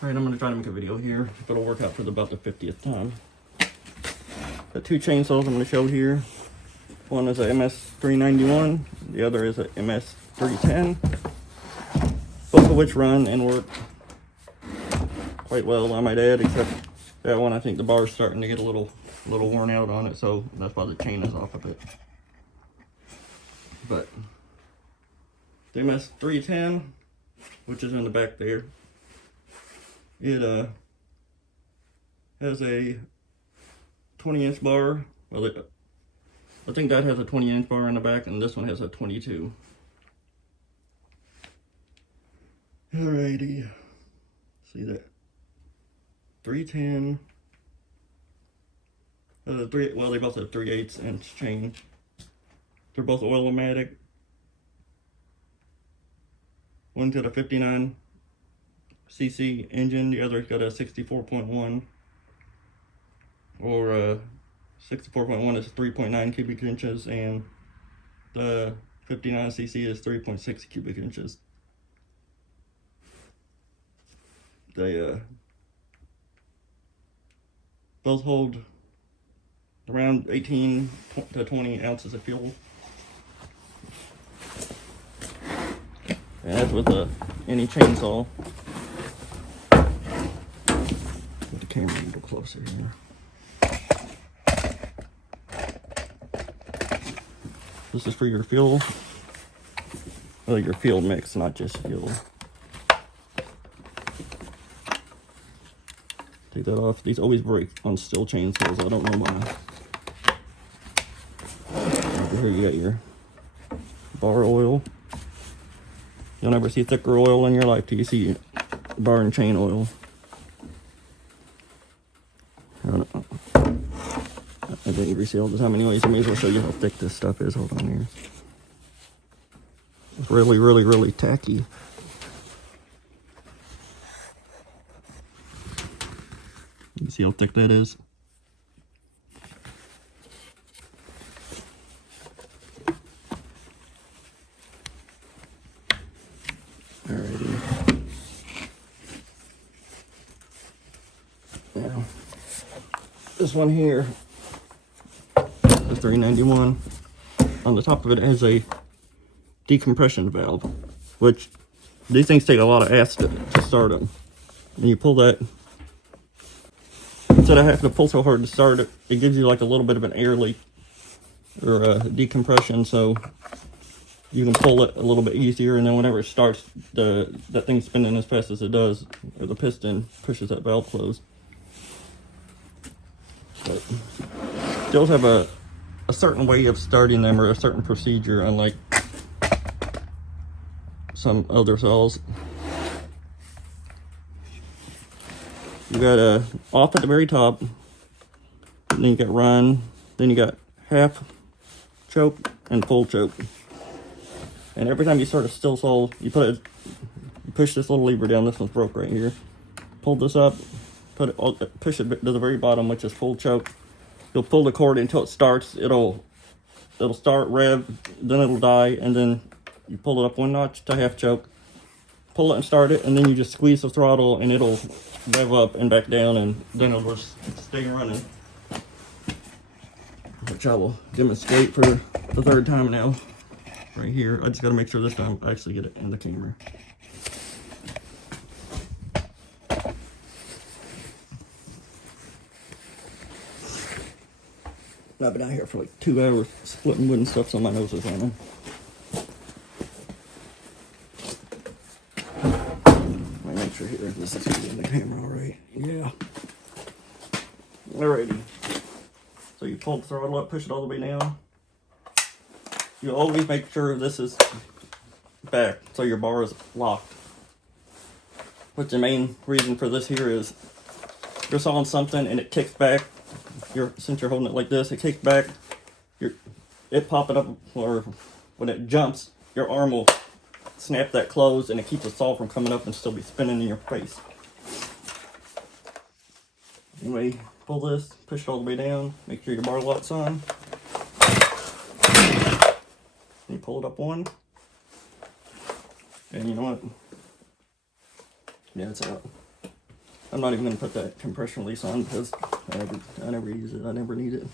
Alright, I'm going to try to make a video here. If it'll work out for about the 50th time. Got two chainsaws I'm going to show here. One is a MS391. The other is a MS310. Both of which run and work quite well, I might add, except that one I think the bar is starting to get a little worn out on it, so that's why the chain is off of it. But the MS310, which is in the back there, it has a 20-inch bar. Well, I think that has a 20-inch bar in the back, and this one has a 22. Alrighty, see that 310. Well, they both have 3/8 inch chain. They're both oil-o-matic. One's got a 59 cc engine, the other's got a 64.1, or 64.1 is 3.9 cubic inches, and the 59 cc is 3.6 cubic inches. They both hold around 18 to 20 ounces of fuel. And as with any chainsaw, put the camera a little closer here. This is for your fuel, well, your fuel mix, not just fuel. Take that off. These always break on Stihl chainsaws. I don't know why. Over here you got your bar oil. You'll never see thicker oil in your life till you see bar and chain oil. I didn't grease it all the time anyways. I may as well show you how thick this stuff is. Hold on here. It's really, really, really tacky. You see how thick that is? Alrighty. Now, this one here, the 391, on the top of it has a decompression valve, which these things take a lot of ass to start them. And you pull that, instead of having to pull so hard to start it, it gives you like a little bit of an air leak or a decompression, so you can pull it a little bit easier, and then whenever it starts, that thing's spinning as fast as it does, or the piston pushes that valve closed. But Stihls have a certain way of starting them, or a certain procedure, unlike some other saws. You got off at the very top, and then you got run, then you got half choke and full choke. And every time you start a Stihl saw, you push this little lever down. This one's broke right here. Pull this up, push it to the very bottom, which is full choke. You'll pull the cord until it starts. It'll start, rev, then it'll die, and then you pull it up one notch to half choke. Pull it and start it, and then you just squeeze the throttle, and it'll rev up and back down, and then it'll just stay running. Which I will demonstrate for the third time now. Right here, I just got to make sure this time I actually get it in the camera. I've been out here for like 2 hours splitting wood and stuff, so my nose is running. Let me make sure here this is going to be in the camera, all right? Yeah. Alrighty. So you pull the throttle up, push it all the way down. You always make sure this is back, so your bar is locked. Which the main reason for this here is, you're sawing something and it kicks back. Since you're holding it like this, it kicks back. It pop it up, or when it jumps, your arm will snap that closed, and it keeps the saw from coming up and still be spinning in your face. Anyway, pull this, push it all the way down, make sure your bar lock's on. And you pull it up one. And you know what? Yeah, it's out. I'm not even gonna put that compression release on because I never use it. I never need it.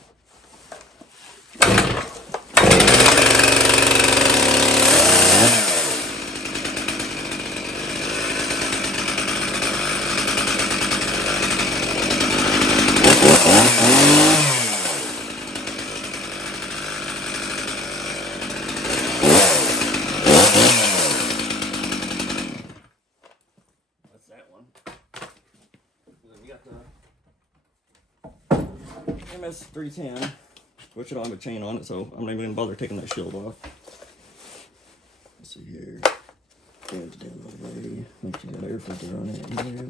That's that one. Then we got the MS310, which I don't have a chain on it, so I'm not even gonna bother taking that shield off. Let's see here. Fans down all the way. Make sure you got air filter on it. Yeah.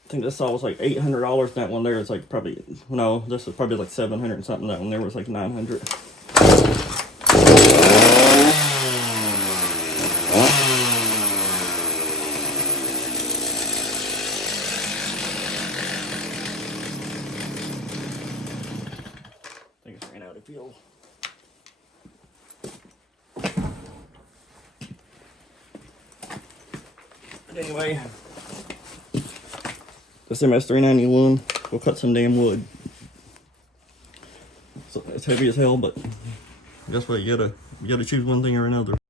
I think this saw was like $800. That one there is like probably, no, this is probably like 700 and something. That one there was like 900. I think it's ran out of fuel. But anyway, this MS391 will cut some damn wood. So it's heavy as hell, but guess what? You gotta choose one thing or another.